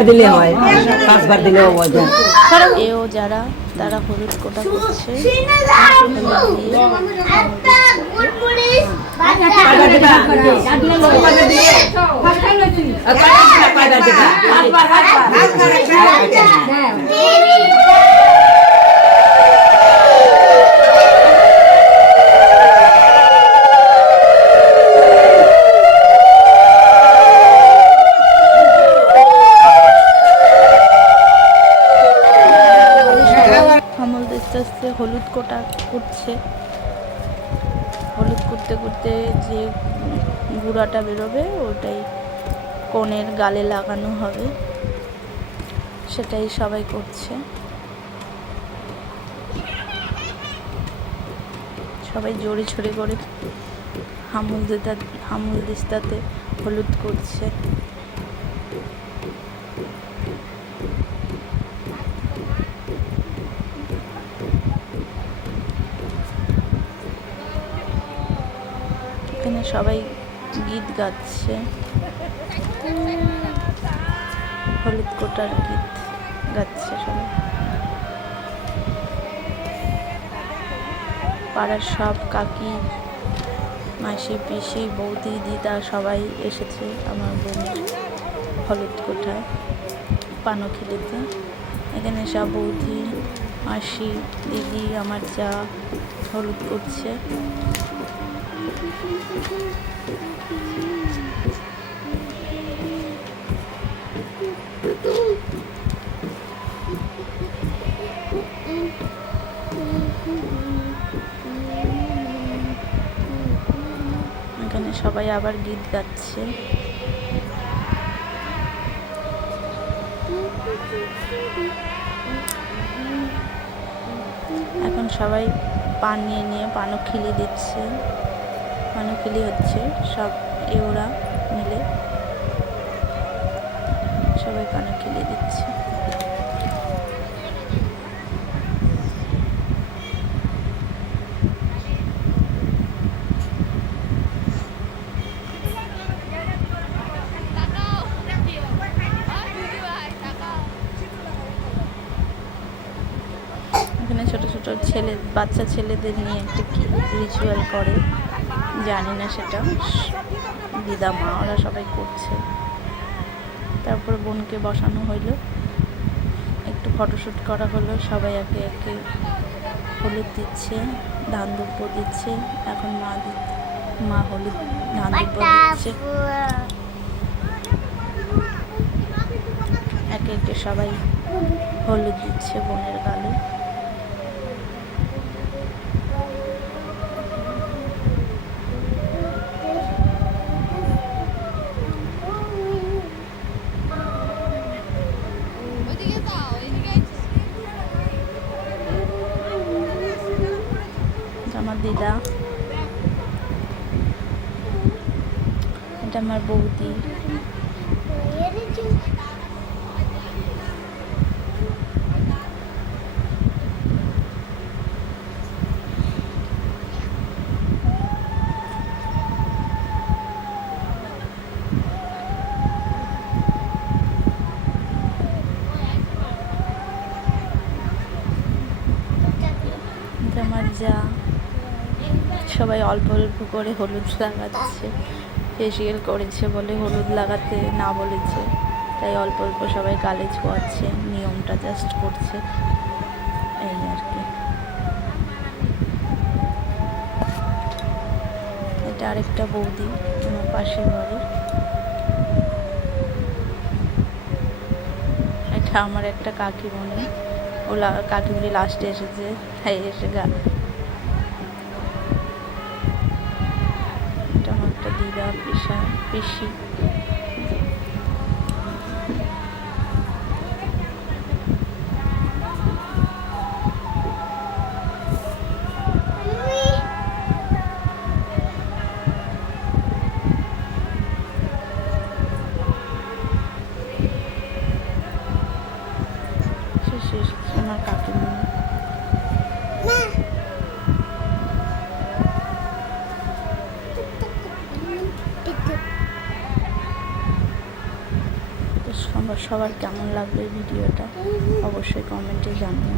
5বার দিলে হয়, 5বার দিলেও হয়। এও যারা তারা হলুদ কোটা করছে, আস্তে আস্তে হলুদ কোটা করছে। হলুদ করতে করতে যে গুঁড়াটা বেরোবে ওটাই কনের গালে লাগানো হবে, সেটাই সবাই করছে। সবাই জোরে ছড়ে করে হামুল দিস্তাতে হলুদ করছে। এখানে সবাই গীত গাচ্ছে, হলুদ কোটার গীত গাচ্ছে সবাই। পাড়ার সব কাকি, মাসি, পিসি, বৌদি, দিদা সবাই এসেছে আমার বোনের হলুদ কোঠায় পানো খেলিতে। এখানে সব বৌদি, মাসি, দিদি, আমার যা হলুদ করছে। এখানে সবাই আবার গীত গাচ্ছে। এখন সবাই পান নিয়ে নিয়ে পানখিলি দিচ্ছে, পানখিলি হচ্ছে। সব এওরা মিলে সবাই পানখিলি দিচ্ছে। এখানে ছোট ছোট বাচ্চা ছেলেদের নিয়ে একটা কি রিচুয়াল করে জানি না, সেটা দিদা মা ওরা সবাই করছে। তারপরে বোনকে বসানো হইলো, একটু ফটোশ্যুট করা হলো। সবাই একে একে হলুদ দিচ্ছে, ধান দুব্য দিচ্ছে। এখন মা হলুদ ধান দুব্য দিচ্ছে। একে একে সবাই হলুদ দিচ্ছে বোনের গালে। আমার দিদা, এটা আমার বৌদি। আমার যা, সবাই অল্প অল্প করে হলুদ লাগাচ্ছে। ফেসিয়াল করেছে বলে হলুদ লাগাতে না বলেছে, তাই অল্প অল্প সবাই গালে ছোঁয়াচ্ছে, নিয়মটা জাস্ট করছে এই আর কি। এটা আরেকটা বৌদি আমার পাশের ঘরে। এটা আমার একটা কাকিমণি, ও কাকিমণি লাস্টে এসেছে, তাই এসে এটা আমার একটা দিদা, পিসি। আমার কাকিমণি। আমার সবার কেমন লাগবে ভিডিওটা অবশ্যই কমেন্টে জানিও।